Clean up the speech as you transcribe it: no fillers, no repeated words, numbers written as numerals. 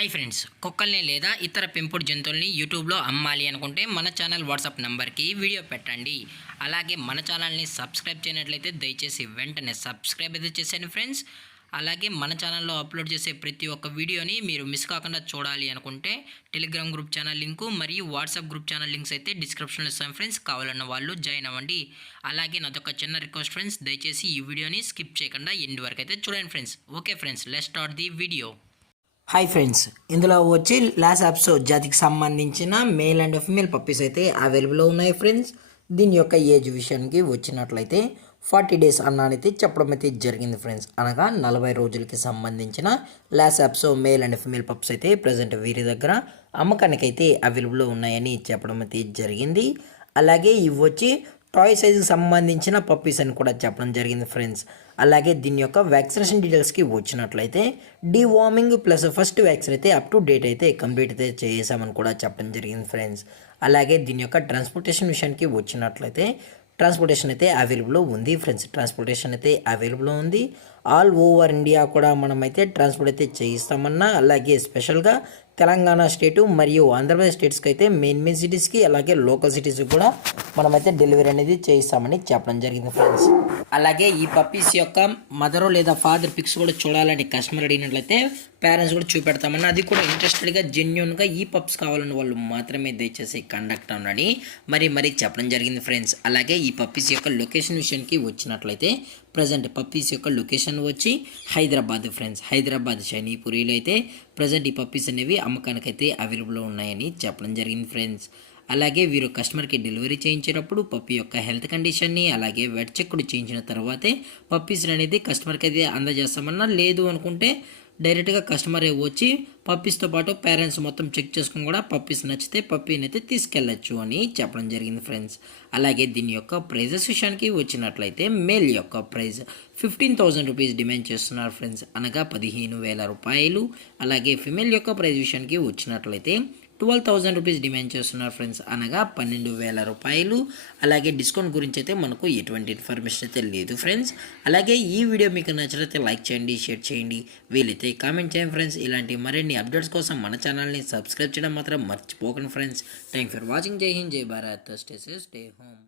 Hi friends, కుక్కల్ని లేదా ఇతర పెంపుడు జంతువుల్ని యూట్యూబ్లో అమ్మాలి అనుకుంటే మన ఛానల్ వాట్సాప్ నెంబర్కి వీడియో పెట్టండి. అలాగే మన ఛానల్ని సబ్స్క్రైబ్ చేయనట్లయితే దయచేసి వెంటనే సబ్స్క్రైబ్ అయితే చేసేయండి ఫ్రెండ్స్. అలాగే మన ఛానల్లో అప్లోడ్ చేసే ప్రతి ఒక్క వీడియోని మీరు మిస్ కాకుండా చూడాలి అనుకుంటే టెలిగ్రామ్ గ్రూప్ ఛానల్ లింకు మరియు వాట్సాప్ గ్రూప్ ఛానల్ లింక్స్ అయితే డిస్క్రిప్షన్లో ఇస్తాను ఫ్రెండ్స్. కావాలన్న వాళ్ళు జాయిన్ అవ్వండి. అలాగే నాదొక చిన్న రిక్వెస్ట్ ఫ్రెండ్స్, దయచేసి ఈ వీడియోని స్కిప్ చేయకుండా ఎండ్ వరకు అయితే చూడండి friends. Okay friends, let's start the video. Hi friends, ఇందులో వచ్చి లాస్ యాప్సో జాతికి సంబంధించిన మేల్ అండ్ ఫీమేల్ పప్పీస్ అయితే అవైలబుల్లో ఉన్నాయి ఫ్రెండ్స్. దీని యొక్క ఏజ్ విషయానికి వచ్చినట్లయితే 40 days అన్నానైతే చెప్పడం అయితే జరిగింది ఫ్రెండ్స్. అనగా 40 రోజులకి సంబంధించిన Lhasa Apso male and female pups అయితే ప్రజెంట్ వీరి దగ్గర అమ్మకానికి అయితే అవైలబుల్లో ఉన్నాయని చెప్పడం అయితే జరిగింది. అలాగే ఇవి వచ్చి టాయ్ సైజుకి సంబంధించిన పప్పీస్ అని కూడా చెప్పడం జరిగింది ఫ్రెండ్స్. అలాగే దీని యొక్క వ్యాక్సినేషన్ డీటెయిల్స్కి వచ్చినట్లయితే డీవార్మింగ్ ప్లస్ ఫస్ట్ వ్యాక్సిన్ అయితే అప్ టు డేట్ అయితే కంప్లీట్ అయితే చేసామని కూడా చెప్పడం జరిగింది ఫ్రెండ్స్. అలాగే దీని యొక్క ట్రాన్స్పోర్టేషన్ విషయానికి వచ్చినట్లయితే ట్రాన్స్పోర్టేషన్ అయితే అవైలబుల్ ఉంది ఫ్రెండ్స్. ట్రాన్స్పోర్టేషన్ అయితే అవైలబుల్ ఉంది. ఆల్ ఓవర్ ఇండియా కూడా మనమైతే ట్రాన్స్పోర్ట్ అయితే చేయిస్తామన్నా, అలాగే స్పెషల్గా తెలంగాణ స్టేటు మరియు ఆంధ్రప్రదేశ్ స్టేట్స్కి అయితే మెయిన్ సిటీస్కి అలాగే లోకల్ సిటీస్కి కూడా మనమైతే డెలివరీ అనేది చేయిస్తామని చెప్పడం జరిగింది ఫ్రెండ్స్. అలాగే ఈ పప్పీస్ యొక్క మదర్ లేదా ఫాదర్ పిక్స్ కూడా చూడాలని కస్టమర్ అడిగినట్లయితే పేరెంట్స్ కూడా చూపెడతామని, అది కూడా ఇంట్రెస్టెడ్గా జెన్యున్గా ఈ పప్స్ కావాలని వాళ్ళు మాత్రమే దయచేసి కండక్ట్ అవ్వని మరీ చెప్పడం జరిగింది ఫ్రెండ్స్. అలాగే ఈ పప్పీస్ యొక్క లొకేషన్ విషయానికి వచ్చినట్లయితే ప్రజెంట్ పప్పీస్ యొక్క లొకేషన్ వచ్చి హైదరాబాద్ ఫ్రెండ్స్. హైదరాబాద్ షైనీపురిలో అయితే ప్రజెంట్ ఈ పప్పీస్ అనేవి అమ్మకానికైతే అవైలబుల్లో ఉన్నాయని చెప్పడం జరిగింది ఫ్రెండ్స్. అలాగే వీరు కస్టమర్కి డెలివరీ చేయించేటప్పుడు పప్పీ యొక్క హెల్త్ కండిషన్ని అలాగే వెట్ చెక్ కూడా చేయించిన తర్వాతే పప్పీస్ అనేది కస్టమర్కి అయితే అందజేస్తామన్నా, లేదు అనుకుంటే డైరెక్ట్గా కస్టమర్ వచ్చి పప్పీస్తో పాటు పేరెంట్స్ మొత్తం చెక్ చేసుకుని కూడా పప్పీస్ నచ్చితే పప్పీని అయితే తీసుకెళ్ళచ్చు అని చెప్పడం జరిగింది ఫ్రెండ్స్. అలాగే దీని యొక్క ప్రైజెస్ విషయానికి వచ్చినట్లయితే మేల్ యొక్క ప్రైజ్ 15,000 రూపీస్ డిమాండ్ చేస్తున్నారు ఫ్రెండ్స్, అనగా 15,000 రూపాయలు. అలాగే ఫిమేల్ యొక్క ప్రైజ్ విషయానికి వచ్చినట్లయితే 12,000 రూపీస్ డిమాండ్ చేస్తున్నారు ఫ్రెండ్స్, అనగా 12,000 రూపాయలు. అలాగే డిస్కౌంట్ గురించి అయితే మనకు ఎటువంటి ఇన్ఫర్మేషన్ అయితే లేదు ఫ్రెండ్స్. అలాగే ఈ వీడియో మీకు నచ్చినట్లయితే లైక్ చేయండి, షేర్ చేయండి, వీలైతే కామెంట్ చేయండి ఫ్రెండ్స్. ఇలాంటి మరిన్ని అప్డేట్స్ కోసం మన ఛానల్ని సబ్స్క్రైబ్ చేయడం మాత్రం మర్చిపోకండి ఫ్రెండ్స్. Thank for watching. జై హింద్, జై Bharat, stay safe, stay home.